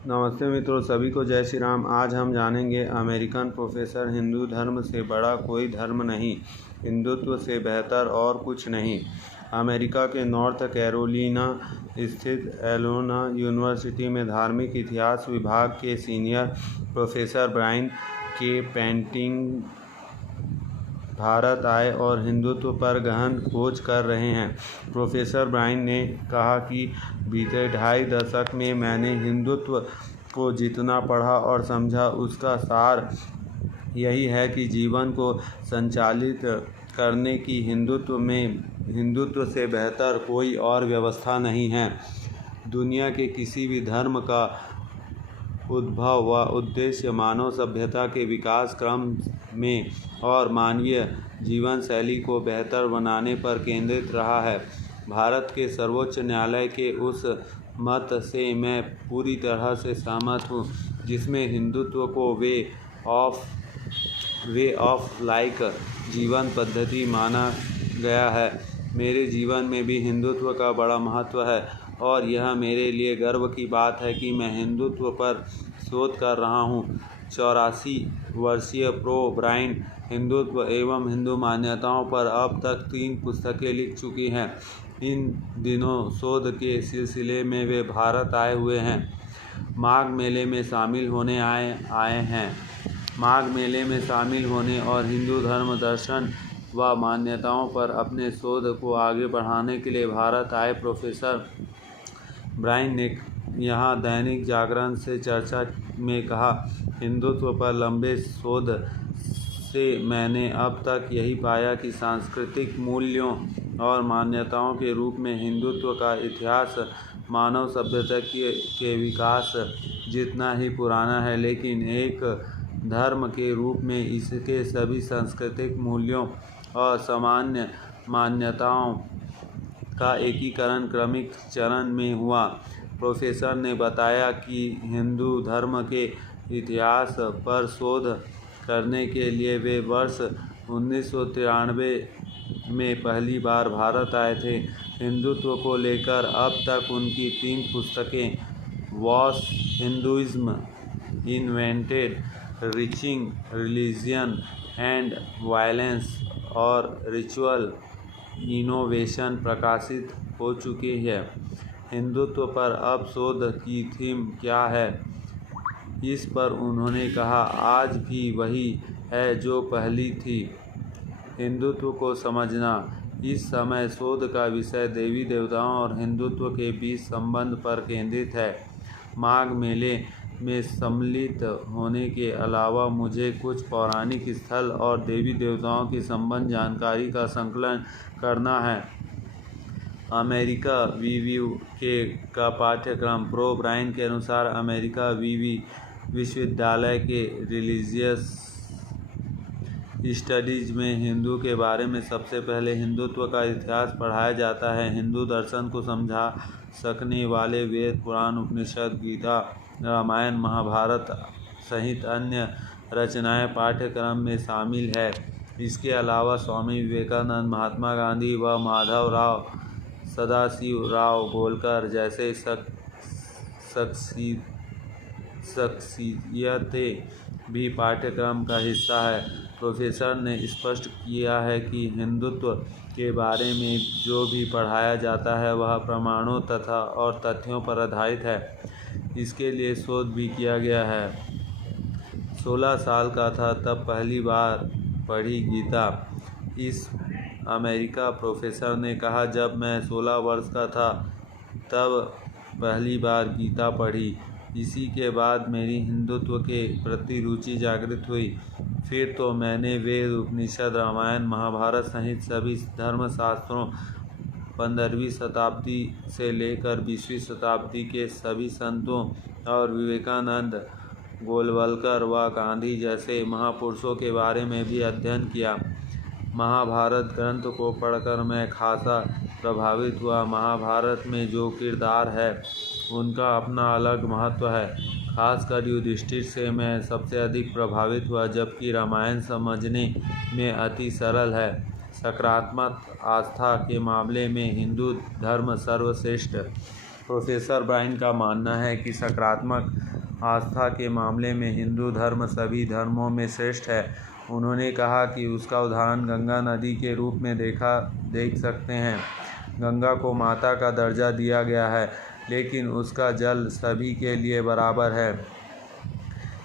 नमस्ते मित्रों, सभी को जय श्री राम। आज हम जानेंगे अमेरिकन प्रोफेसर, हिंदू धर्म से बड़ा कोई धर्म नहीं, हिंदुत्व से बेहतर और कुछ नहीं। अमेरिका के नॉर्थ कैरोलिना स्थित एलोना यूनिवर्सिटी में धार्मिक इतिहास विभाग के सीनियर प्रोफेसर ब्रायन के पेंटिंग भारत आए और हिंदुत्व पर गहन खोज कर रहे हैं। प्रोफेसर ब्रायन ने कहा कि बीते 2.5 दशक में मैंने हिंदुत्व को जितना पढ़ा और समझा, उसका सार यही है कि जीवन को संचालित करने की हिंदुत्व से बेहतर कोई और व्यवस्था नहीं है। दुनिया के किसी भी धर्म का उद्भव व उद्देश्य मानव सभ्यता के विकास क्रम में और मानवीय जीवन शैली को बेहतर बनाने पर केंद्रित रहा है। भारत के सर्वोच्च न्यायालय के उस मत से मैं पूरी तरह से सहमत हूँ, जिसमें हिंदुत्व को वे ऑफ लाइफ जीवन पद्धति माना गया है। मेरे जीवन में भी हिंदुत्व का बड़ा महत्व है और यह मेरे लिए गर्व की बात है कि मैं हिंदुत्व पर शोध कर रहा हूँ। 84 वर्षीय प्रो ब्रायन हिंदुत्व एवं हिंदू मान्यताओं पर अब तक 3 पुस्तकें लिख चुकी हैं। इन दिनों शोध के सिलसिले में वे भारत आए हुए हैं। माघ मेले में शामिल होने और हिंदू धर्म दर्शन व मान्यताओं पर अपने शोध को आगे बढ़ाने के लिए भारत आए प्रोफेसर ब्रायन ने यहाँ दैनिक जागरण से चर्चा में कहा, हिंदुत्व पर लंबे शोध से मैंने अब तक यही पाया कि सांस्कृतिक मूल्यों और मान्यताओं के रूप में हिंदुत्व का इतिहास मानव सभ्यता के विकास जितना ही पुराना है, लेकिन एक धर्म के रूप में इसके सभी सांस्कृतिक मूल्यों और सामान्य मान्यताओं का एकीकरण क्रमिक चरण में हुआ। प्रोफेसर ने बताया कि हिंदू धर्म के इतिहास पर शोध करने के लिए वे वर्ष 1993 में पहली बार भारत आए थे। हिंदुत्व को लेकर अब तक उनकी 3 पुस्तकें was Hinduism invented, reaching religion and violence और रिचुअल इनोवेशन प्रकाशित हो चुकी है। हिंदुत्व पर अब शोध की थीम क्या है, इस पर उन्होंने कहा, आज भी वही है जो पहली थी, हिंदुत्व को समझना। इस समय शोध का विषय देवी देवताओं और हिंदुत्व के बीच संबंध पर केंद्रित है। माघ मेले में सम्मिलित होने के अलावा मुझे कुछ पौराणिक स्थल और देवी देवताओं के संबंध जानकारी का संकलन करना है। अमेरिका वीवी का पाठ्यक्रम। प्रो ब्रायन के अनुसार अमेरिका वीवी विश्वविद्यालय के रिलीजियस स्टडीज में हिंदू के बारे में सबसे पहले हिंदुत्व का इतिहास पढ़ाया जाता है। हिंदू दर्शन को समझा सकने वाले वेद, पुराण, उपनिषद, गीता, रामायण, महाभारत सहित अन्य रचनाएं पाठ्यक्रम में शामिल है। इसके अलावा स्वामी विवेकानंद, महात्मा गांधी व माधवराव सदाशिवराव गोलकर जैसे शख्सियतें भी पाठ्यक्रम का हिस्सा है। प्रोफेसर ने स्पष्ट किया है कि हिंदुत्व के बारे में जो भी पढ़ाया जाता है वह प्रमाणों तथा और तथ्यों पर आधारित है। इसके लिए शोध भी किया गया है। 16 साल का था तब पहली बार पढ़ी गीता। इस अमेरिका प्रोफेसर ने कहा, जब मैं 16 वर्ष का था तब पहली बार गीता पढ़ी। इसी के बाद मेरी हिंदुत्व के प्रति रुचि जागृत हुई। फिर तो मैंने वेद, उपनिषद, रामायण, महाभारत सहित सभी धर्मशास्त्रों 15वीं शताब्दी से लेकर 20वीं शताब्दी के सभी संतों और विवेकानंद, गोलवलकर व गांधी जैसे महापुरुषों के बारे में भी अध्ययन किया। महाभारत ग्रंथ को पढ़कर मैं खासा प्रभावित हुआ। महाभारत में जो किरदार है उनका अपना अलग महत्व है। खासकर युधिष्ठिर से मैं सबसे अधिक प्रभावित हुआ, जबकि रामायण समझने में अति सरल है। सकारात्मक आस्था के मामले में हिंदू धर्म सर्वश्रेष्ठ। प्रोफेसर ब्रायन का मानना है कि सकारात्मक आस्था के मामले में हिंदू धर्म सभी धर्मों में श्रेष्ठ है। उन्होंने कहा कि उसका उदाहरण गंगा नदी के रूप में देख सकते हैं। गंगा को माता का दर्जा दिया गया है, लेकिन उसका जल सभी के लिए बराबर है।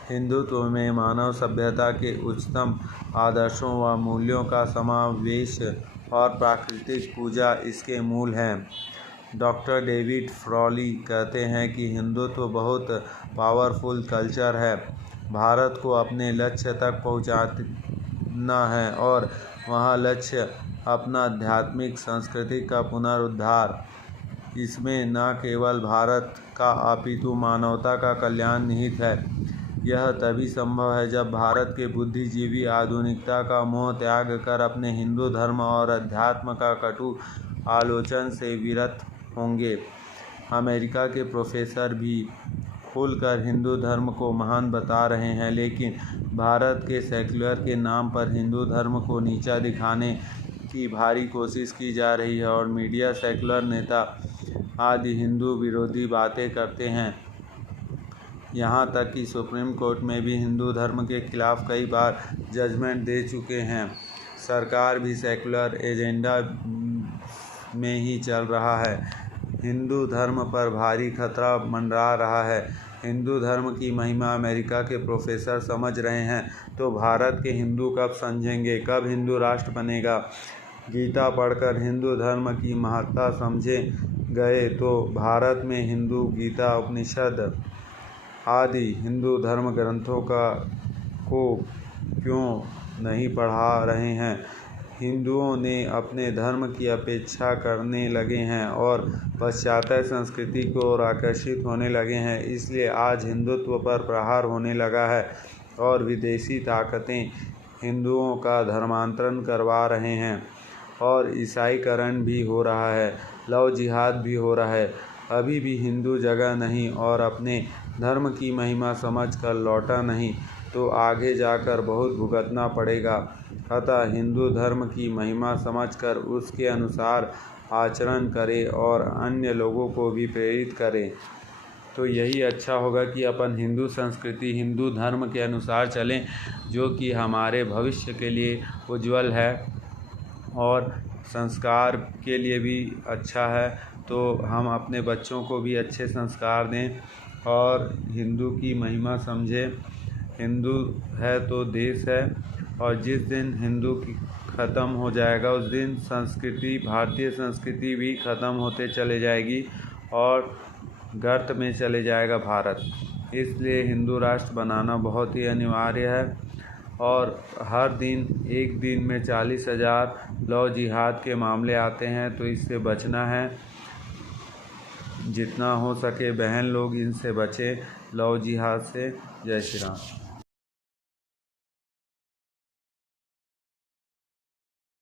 हिंदुत्व में मानव सभ्यता के उच्चतम आदर्शों व मूल्यों का समावेश और प्राकृतिक पूजा इसके मूल हैं। डॉक्टर डेविड फ्रॉली कहते हैं कि हिंदुत्व बहुत पावरफुल कल्चर है। भारत को अपने लक्ष्य तक पहुंचना है और वहाँ लक्ष्य अपना आध्यात्मिक संस्कृति का पुनरुद्धार। इसमें न केवल भारत का अपितु मानवता का कल्याण निहित है। यह तभी संभव है जब भारत के बुद्धिजीवी आधुनिकता का मोह त्याग कर अपने हिंदू धर्म और अध्यात्म का कटु आलोचन से विरत होंगे। अमेरिका के प्रोफेसर भी खुलकर हिंदू धर्म को महान बता रहे हैं, लेकिन भारत के सेक्युलर के नाम पर हिंदू धर्म को नीचा दिखाने की भारी कोशिश की जा रही है और मीडिया सेक्युलर नेता आदि हिंदू विरोधी बातें करते हैं। यहाँ तक कि सुप्रीम कोर्ट में भी हिंदू धर्म के खिलाफ कई बार जजमेंट दे चुके हैं। सरकार भी सेक्युलर एजेंडा में ही चल रहा है। हिंदू धर्म पर भारी खतरा मंडरा रहा है। हिंदू धर्म की महिमा अमेरिका के प्रोफेसर समझ रहे हैं, तो भारत के हिंदू कब समझेंगे? कब हिंदू राष्ट्र बनेगा? गीता पढ़कर हिंदू धर्म की महत्ता समझे गए तो भारत में हिंदू गीता, उपनिषद आदि हिंदू धर्म ग्रंथों को क्यों नहीं पढ़ा रहे हैं? हिंदुओं ने अपने धर्म की अपेक्षा करने लगे हैं और पाश्चात्य संस्कृति की ओर आकर्षित होने लगे हैं। इसलिए आज हिंदुत्व पर प्रहार होने लगा है और विदेशी ताकतें हिंदुओं का धर्मांतरण करवा रहे हैं और ईसाईकरण भी हो रहा है, लव जिहाद भी हो रहा है। अभी भी हिंदू जगह नहीं और अपने धर्म की महिमा समझकर लौटा नहीं तो आगे जाकर बहुत भुगतना पड़ेगा। अतः हिंदू धर्म की महिमा समझकर उसके अनुसार आचरण करें और अन्य लोगों को भी प्रेरित करें। तो यही अच्छा होगा कि अपन हिंदू संस्कृति, हिंदू धर्म के अनुसार चलें, जो कि हमारे भविष्य के लिए उज्जवल है और संस्कार के लिए भी अच्छा है। तो हम अपने बच्चों को भी अच्छे संस्कार दें और हिंदू की महिमा समझें। हिंदू है तो देश है, और जिस दिन हिंदू की ख़त्म हो जाएगा उस दिन संस्कृति, भारतीय संस्कृति भी ख़त्म होते चले जाएगी और गर्त में चले जाएगा भारत। इसलिए हिंदू राष्ट्र बनाना बहुत ही अनिवार्य है और हर दिन एक दिन में 40,000 लव जिहाद के मामले आते हैं, तो इससे बचना है। जितना हो सके बहन लोग इनसे बचें, लव जिहाद से। जय श्री राम।